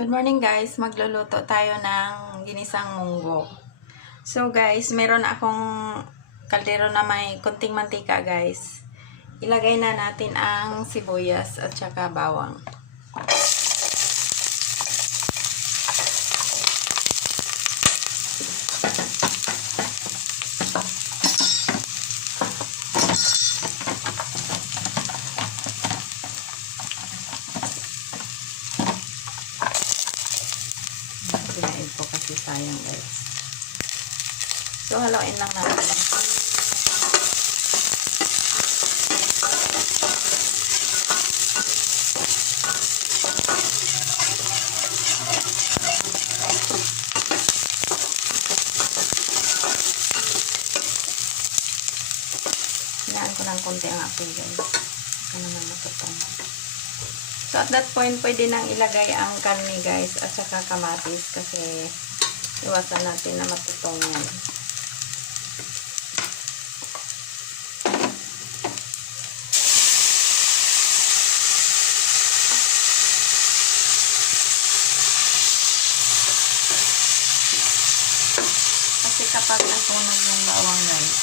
Good morning guys, magluluto tayo ng ginisang munggo. So guys, meron akong kaldero na may konting mantika guys. Ilagay na natin ang sibuyas at saka bawang. Pinain po kasi sayang guys. So haluin lang natin. Hinaan ko ng konti ang apoy guys. Ito naman matutong. So at that point, pwede nang ilagay ang karne guys at saka kamatis kasi iwasan natin na matutong yan. Kasi kapag nasunog yung bawang guys,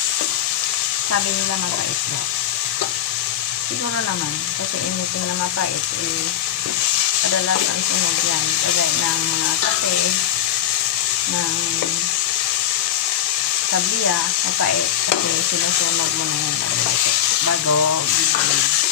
sabi nila mapait daw. Siguro naman, kasi anything na mapait, kadalasan sunog yan. Kagaya ng mga kape, ng tabliya, mapait. Kasi sinusunog mo na yan bago gigilin.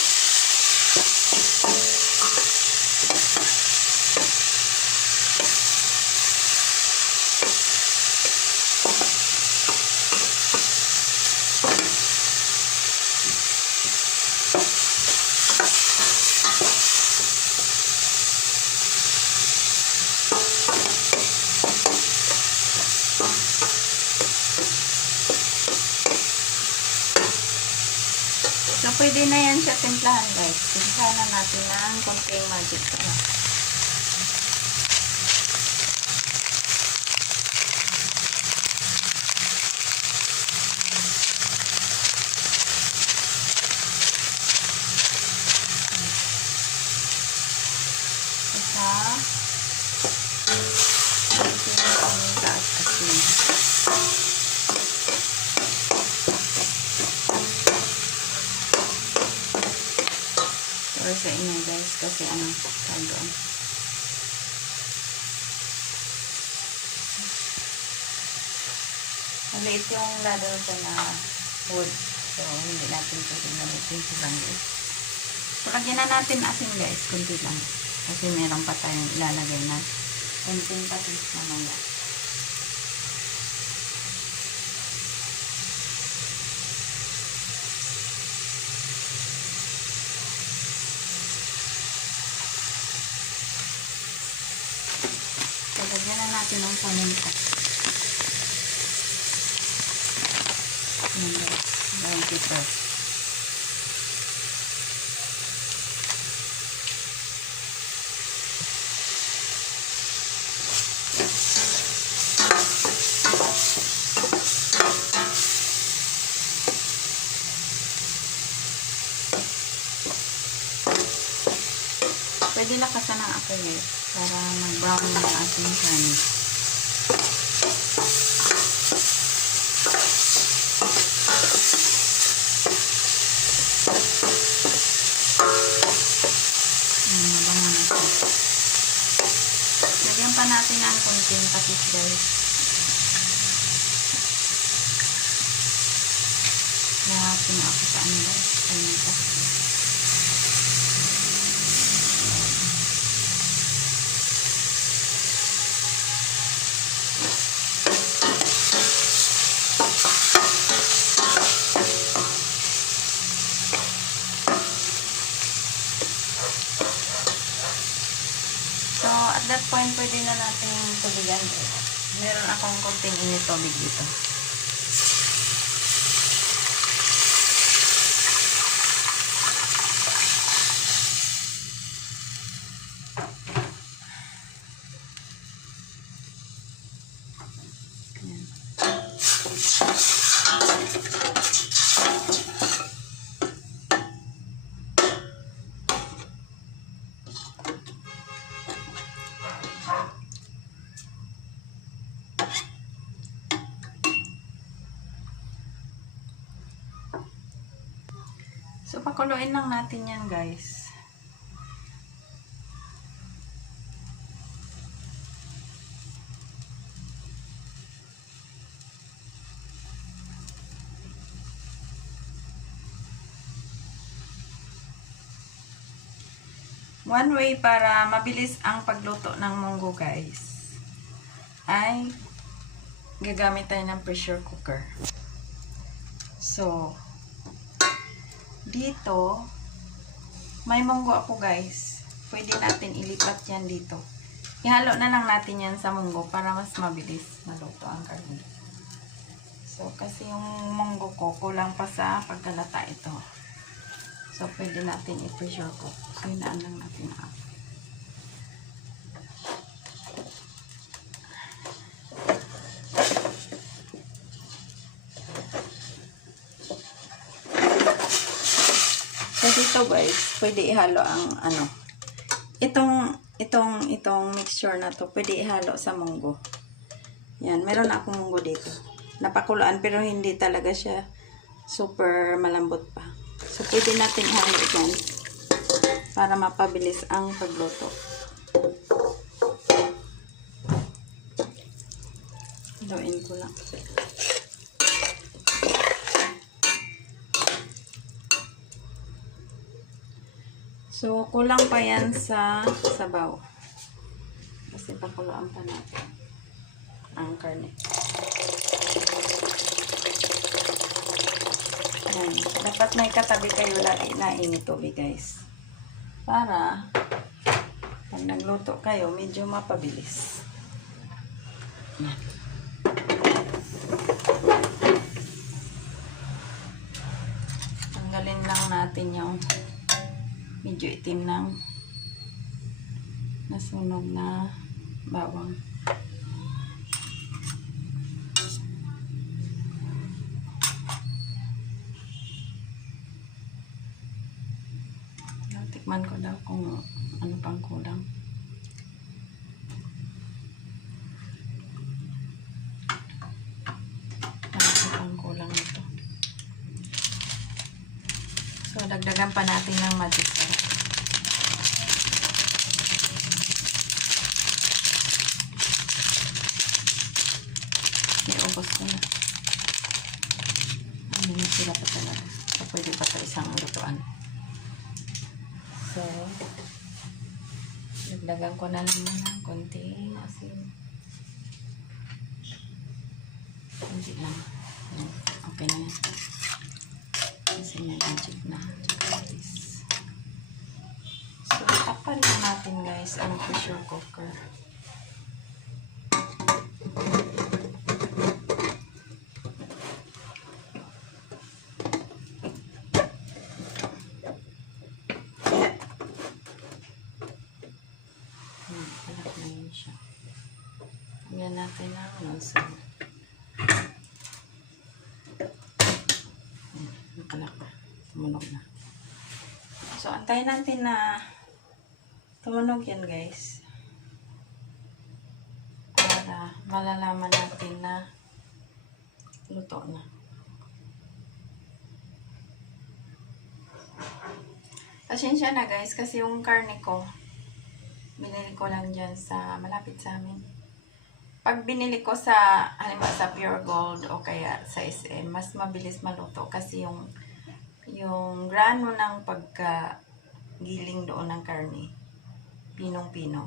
So, pwede na yan siya timplahan guys. Timplahan na natin ng konting magic sarap. Sorry sa inyo guys kasi doon. Maliit yung ladle ko na wood. So, hindi natin kasi gamitin sa bangis. So, lagyan na natin asin guys. Kunti lang. Kasi meron pa tayong ilalagay na kunting patis mamaya. Lagyan na natin ang paminta. Ayan, pepper. Pwede lakasan ang apoy para mag-brown yung ating karne. Mabango na siya. Lagyan pa natin ang konting patis guys. Lahatin ako sa guys. Kanita. So, at that point, pwede na natin tubigan. Meron akong konting init tubig dito. So, pakuluin lang natin yan, guys. One way para mabilis ang pagluto ng munggo, guys, ay gagamit tayo ng pressure cooker. So, dito, may munggo ako, guys. Pwede natin ilipat yan dito. Ihalo na lang natin yan sa munggo para mas mabilis maluto ang karne. So, kasi yung munggo ko, kulang pa sa pagkalata ito. So, pwede natin i-pressure cook. So, hinaan lang natin na ako. So, dito guys, pwede ihalo ang itong mixture na to, pwede ihalo sa munggo. Yan, meron akong munggo dito. Napakuluan pero hindi talaga siya super malambot pa. So, pwede natin ihalo dyan para mapabilis ang pagluto. Haluin ko lang. So, kulang pa yan sa sabaw. Kasi pakuluan pa natin ang karne. Yan. Dapat may katabi kayo lagi na init tubig, guys. Para pag nagluto kayo, medyo mapabilis. Yan. Tanggalin lang natin yung medyo itim ng nasunog na bawang. Tikman ko daw kung ano pang kulang. Ano pang kulang nito. So, dagdagan pa natin ng magic sarap. Ubos ko na. Ano sila pa talaga. So, pwede pa ito isang lutuan. So, dagdagan ko na lang ng konti asin. Hindi lang. Okay na yan. Kasi may magic na. So, tapan na natin guys ang pressure cooker. Lagyan natin ng lansa. Nakalak na. Tumunog na. So, antayin natin na tumunog yan guys. Para malalaman natin na luto na. Pasensya na guys kasi yung karne ko binili ko lang dyan sa malapit sa amin. Pag binili ko sa halimbawa sa Pure Gold o kaya sa SM, mas mabilis maluto kasi yung grano ng pagkagiling doon ng karne pinong-pino.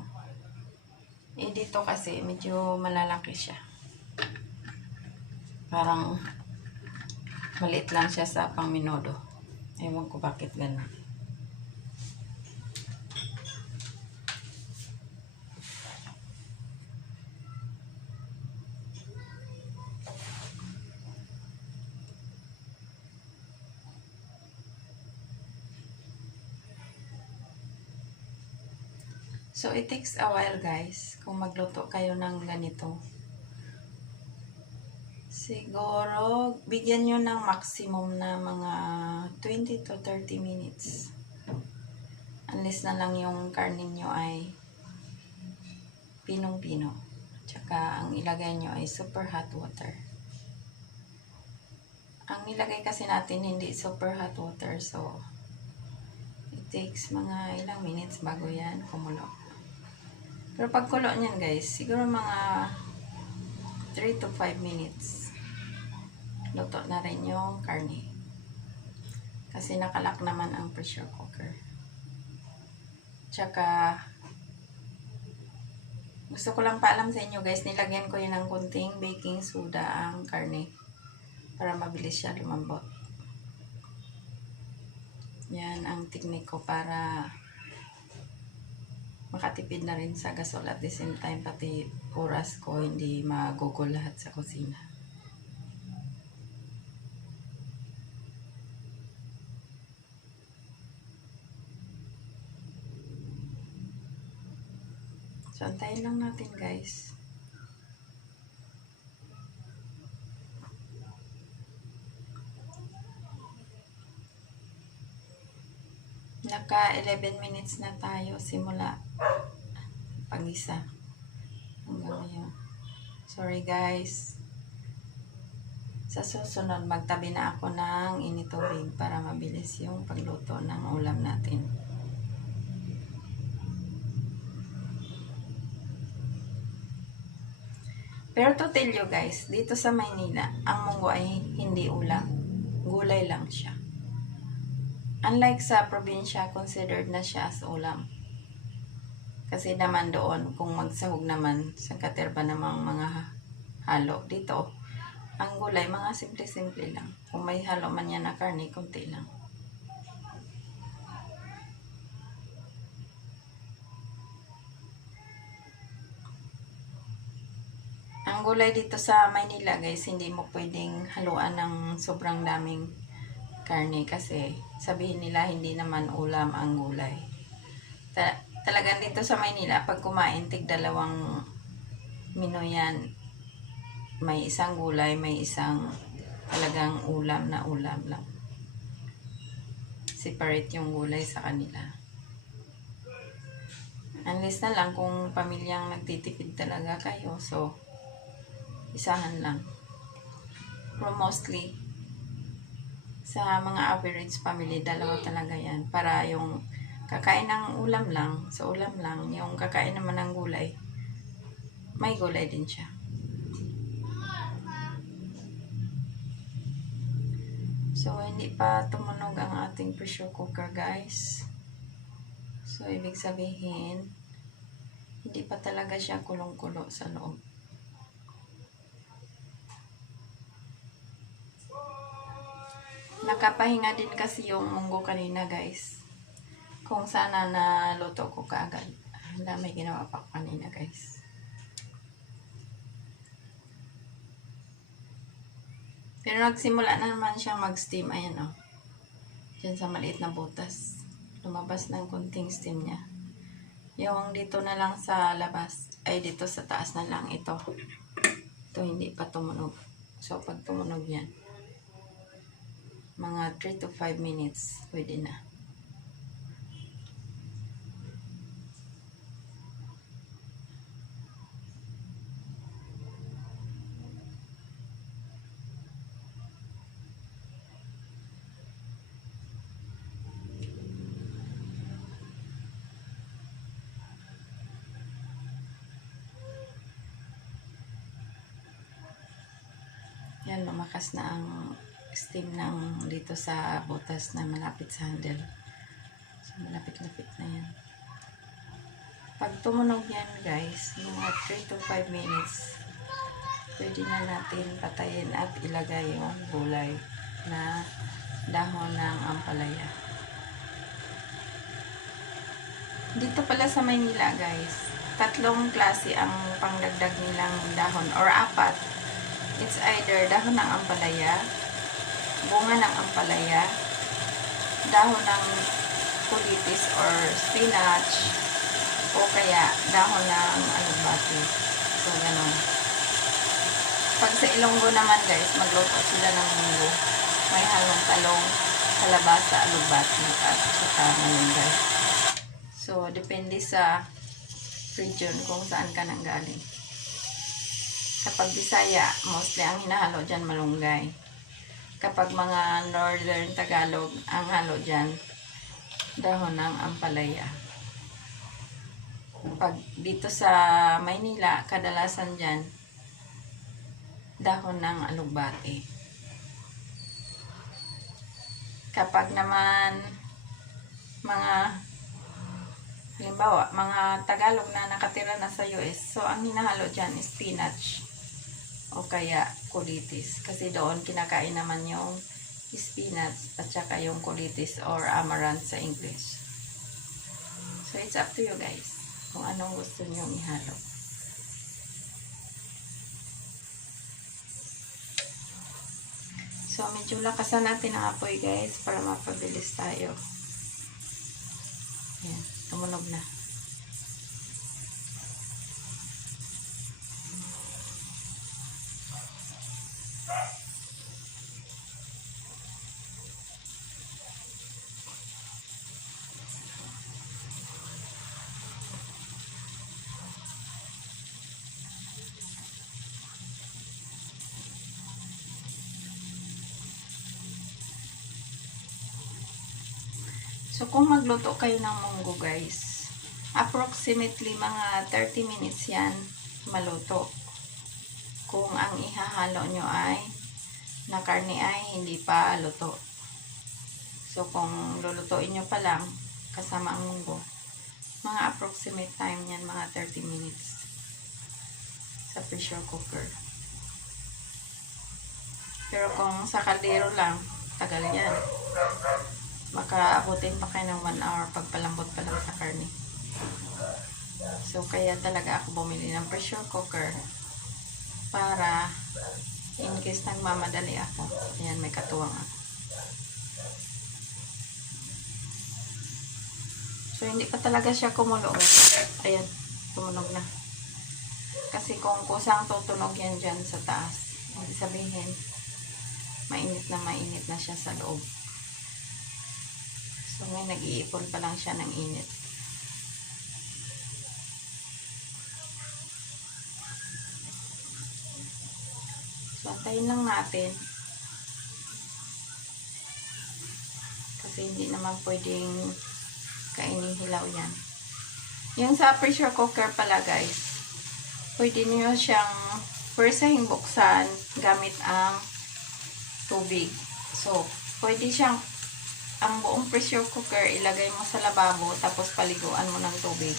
Eh dito kasi medyo malalaki siya. Parang maliit lang siya sa pangminodo. Ewan ko bakit ganun. So, it takes a while guys kung magluto kayo ng ganito. Siguro, bigyan nyo ng maximum na mga 20 to 30 minutes. Unless na lang yung karne nyo ay pinong-pino. Tsaka, ang ilagay nyo ay super hot water. Ang ilagay kasi natin hindi super hot water. So, takes mga ilang minutes bago yan kumulo. Pero pag kulo niyan guys, siguro mga 3 to 5 minutes. Luto na rin yung karne. Kasi nakalak naman ang pressure cooker. Tsaka, gusto ko lang paalam sa inyo guys, nilagyan ko yun ng kunting baking soda ang karne. Para mabilis siya lumambot. Yan ang technique ko para makatipid na rin sa gasol at the same time pati oras ko hindi magugol lahat sa kusina. So, antayin lang natin guys. Naka 11 minutes na tayo simula pag-isa hanggang ngayon. Sorry guys. Sa susunod, magtabi na ako ng initubig para mabilis yung pagluto ng ulam natin. Pero to tell you guys, dito sa Maynila, ang munggo ay hindi ulam. Gulay lang siya. Unlike sa probinsya, considered na siya as ulam. Kasi naman doon, kung magsahog naman sa katerba namang mga halo, dito, ang gulay, mga simple-simple lang. Kung may halo man yan na karne, kunti lang. Ang gulay dito sa Maynila guys, hindi mo pwedeng haluan ng sobrang daming karne kasi sabihin nila hindi naman ulam ang gulay. Talagang dito sa Maynila, pag kumain, tig-2 menu yan. May isang gulay, may isang talagang ulam na ulam lang. Separate yung gulay sa kanila. Unless na lang kung pamilyang nagtitipid talaga kayo, so isahan lang. Pero mostly, sa mga average family, 2 talaga yan. Para yung kakain ng ulam lang, sa ulam lang, yung kakain naman ng gulay, may gulay din siya. So, hindi pa tumunog ang ating pressure cooker, guys. So, ibig sabihin, hindi pa talaga siya kulong-kulo sa loob. Nakapahinga din kasi yung munggo kanina guys. Kung sana na luto ko kaagad. Wala, may ginawa pa kanina guys. Pero nagsimula na naman siyang mag-steam. Ayan o. Diyan sa maliit na butas. Lumabas ng kunting steam niya. Yung dito na lang sa labas. Ay dito sa taas na lang ito. Ito hindi pa tumunog. So pag tumunog yan, mga 3 to 5 minutes, pwede na. Yan, lumakas na ang steam ng dito sa butas na malapit sa handle. So, malapit-lapit na yan. Pag tumunog yan guys, mga 3 to 5 minutes, pwede na natin patayin at ilagay yung gulay na dahon ng ampalaya. Dito pala sa Maynila guys, 3 klase ang pangdagdag nilang dahon or 4. It's either dahon ng ampalaya, bunga ng ampalaya, dahon ng kulitis or spinach, o kaya dahon ng alugbati. So, ganun. Pag sa Ilonggo naman guys, magluto sila ng munggo. May halong talong, kalabasa, alugbati, at saka malunggay. So, depende sa region kung saan ka nanggaling. Kapag Bisaya, mostly ang hinahalo dyan malunggay. Kapag mga Northern Tagalog, ang halo dyan, dahon ng ampalaya. Pag dito sa Maynila, kadalasan dyan, dahon ng alugbate. Kapag naman mga, halimbawa, mga Tagalog na nakatira na sa US, so ang hinahalo dyan is spinach o kaya kulitis. Kasi doon kinakain naman yung spinach at saka yung kulitis or amaranth sa English. So it's up to you guys kung anong gusto nyo ihalo. So medyo lakasan natin ang apoy guys para mapabilis tayo. Ayan, tumunog na. So, kung magluto kayo ng munggo guys, approximately mga 30 minutes yan maluto. Kung ang ihahalo nyo ay na karne ay hindi pa luto. So, kung lulutuin nyo pa lang kasama ang munggo, mga approximate time yan, mga 30 minutes sa pressure cooker. Pero kung sa kaldero lang, tagal yan. Baka abutin pa kayo ng 1 hour pagpalambot pa lang sa karne. So, kaya talaga ako bumili ng pressure cooker para in case nagmamadali ako. Ayan, may katuwang ako. So, hindi pa talaga siya kumulo. Ayan, tumunog na. Kasi kung kusang tutunog yan dyan sa taas, hindi sabihin, mainit na siya sa loob. So, may nag-iipon pa lang siya ng init. So, antayin lang natin. Kasi hindi naman pwedeng kainin hilaw yan. Yung sa pressure cooker pala guys, pwede niyo siyang pwersahing buksan gamit ang tubig. So, pwede siyang ang buong pressure cooker, ilagay mo sa lababo, tapos paliguan mo ng tubig.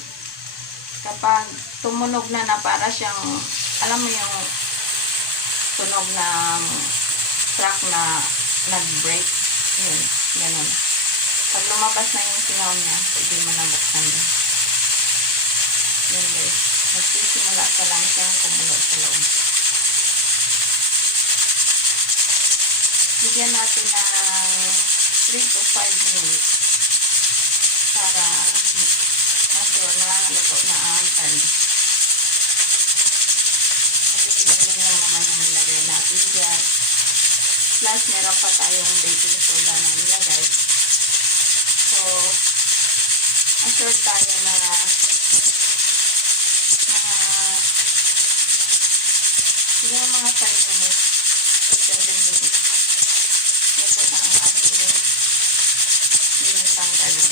Kapag tumunog na para siyang, alam mo yung tunog ng truck na nag-break, yun, ganun. Pag lumabas na yung singaw niya, pwede mo na buksan din. Yun guys, magsisimula pa lang siyang kumulo sa loob. Bigyan natin ng 3 to 5 minutes para ma-sure na luto na ang karne. Kasi sinaling lang naman yung nilagay natin dyan. Plus, meron pa tayong baking soda na nilagay. So, ma-sure tayo na siguro mga 5 minutes to 7 minutes. Ito na ang ating ginitang karne.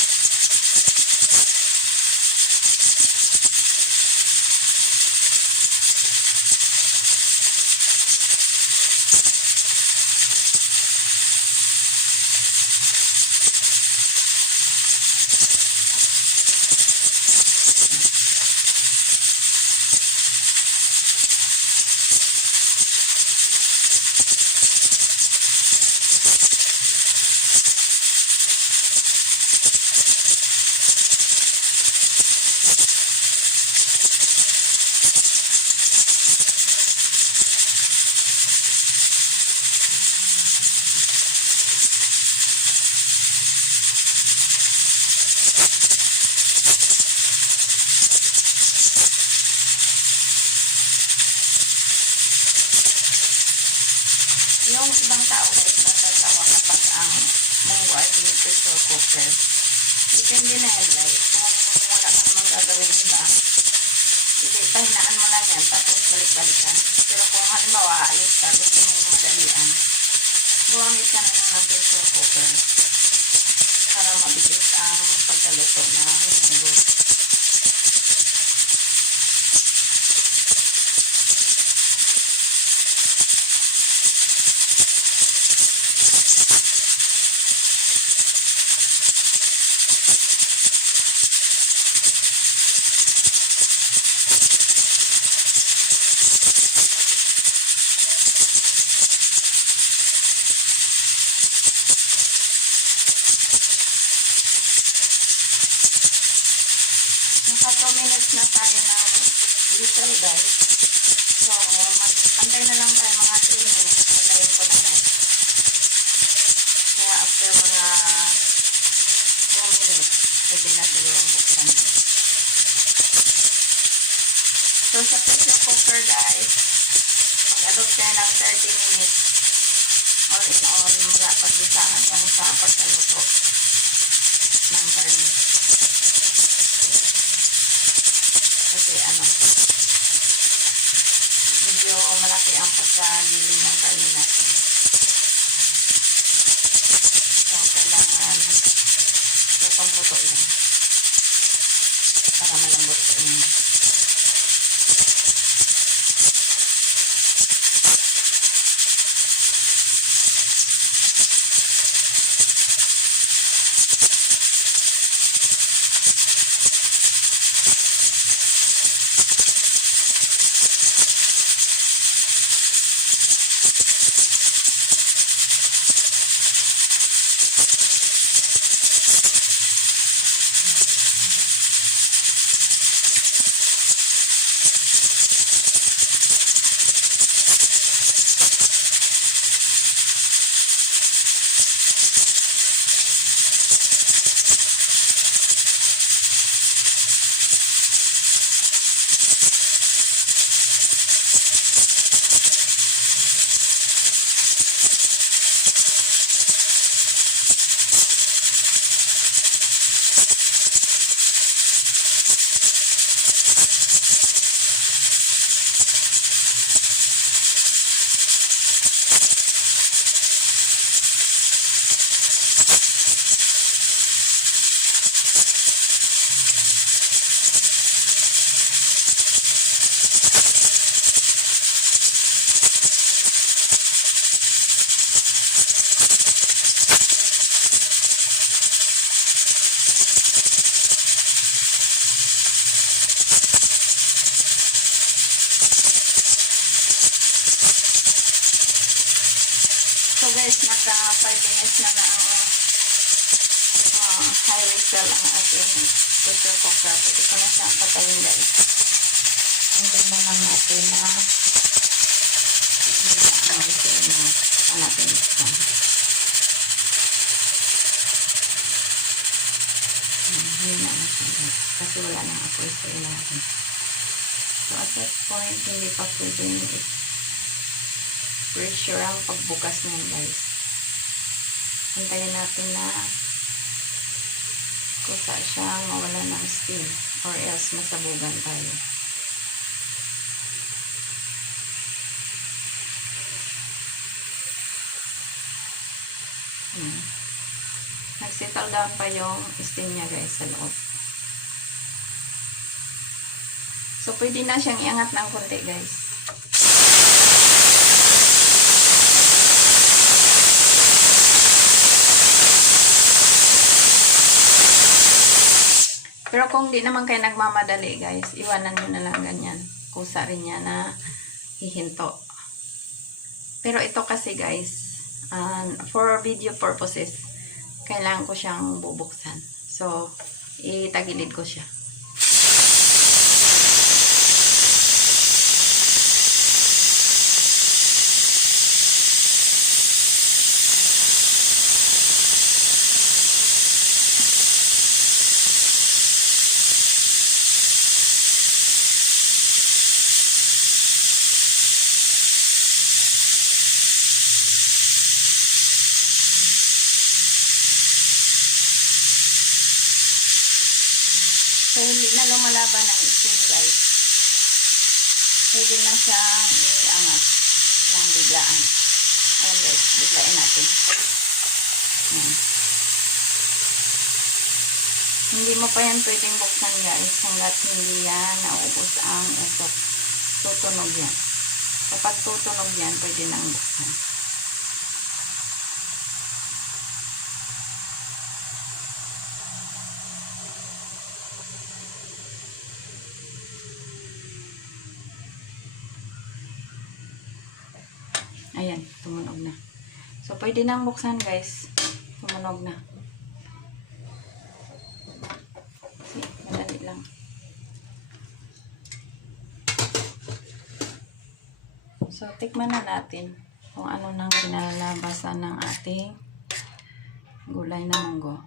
Yung ibang tao guys, natatawa kapag ang munggo ay pressure cooker. Depende na yan guys. Kung wala ka namang gagawin iba, hindi, pahinaan mo lang yan, tapos balik-balikan. Pero kung halimbawa, alis ka, gusto mong madalian, gumamit ka na lang ng pressure cooker. para mabilis ang pagkaluto ng munggo. Naka 2 minutes na tayo ng whistle guys. So, mag-antay na lang tayo mga 3 minutes. Antayin ko na guys. Kaya after mga 2 minutes, pwede na siguro buksan. So, sa pressure cooker guys, mag-adopt kayo ng 30 minutes. All in all, mula pag-isahan kung sa pagkaluto ng karne. Kasi medyo malaki ang pagkagiling ng karne natin. So, kailangan lutong-luto yan para malambot po yun. So guys, naka 5 minutes na ang high whistle ang ating pressure cooker. Pwede ko na siyang patayin guys. Hintay na lang natin na ang whistle na saka natin ito. Yun na natin guys. Kasi wala nang apoy sa ilalim. So at that point, hindi pa pwedeng pressure ang pagbukas niyan guys. Hintayin natin na kusa siyang mawala ng steam or else masabugan tayo. Nag-settle down pa yung steam niya guys sa loob. So pwede na siyang iangat ng konti guys. Pero kung di naman kayo nagmamadali guys, iwanan nyo na lang ganyan. Kusa rin niya na hihinto. Pero ito kasi guys, for video purposes, kailangan ko siyang bubuksan. So, itagilid ko siya. So, hindi na lumalaban ang steam guys. Pwede na siyang iangat ng biglaan. Ayan guys, biglain natin. Ayan. Hindi mo pa yan pwedeng buksan guys hanggat hindi yan naubos ang usok. Tutunog yan. Kapag tutunog yan, pwede nang buksan. Ayan, tumunog na. So, pwede nang buksan guys. Tumunog na. See, madali lang. So, tikman na natin kung ano nang kinalabasan ng ating gulay na munggo.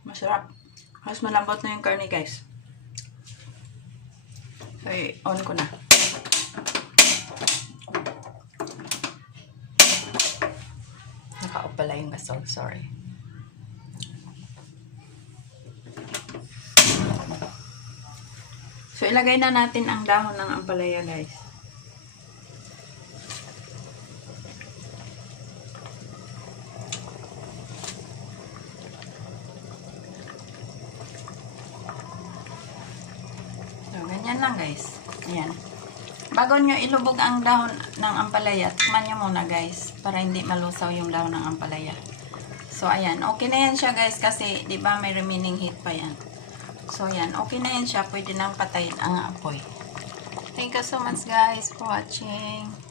Masarap. Mas malambot na yung karne guys. So, on ko na. Naka-off pala yung gasol. Sorry. So, ilagay na natin ang dahon ng ampalaya guys. So, ganyan lang guys. Ayan. Bago nyo ilubog ang dahon ng ampalaya, tikman nyo muna guys, para hindi malusaw yung dahon ng ampalaya. So, ayan. Okay na yan siya guys, kasi di ba may remaining heat pa yan. So, ayan. Okay na yan siya. Pwede nang patayin ang apoy. Thank you so much guys for watching.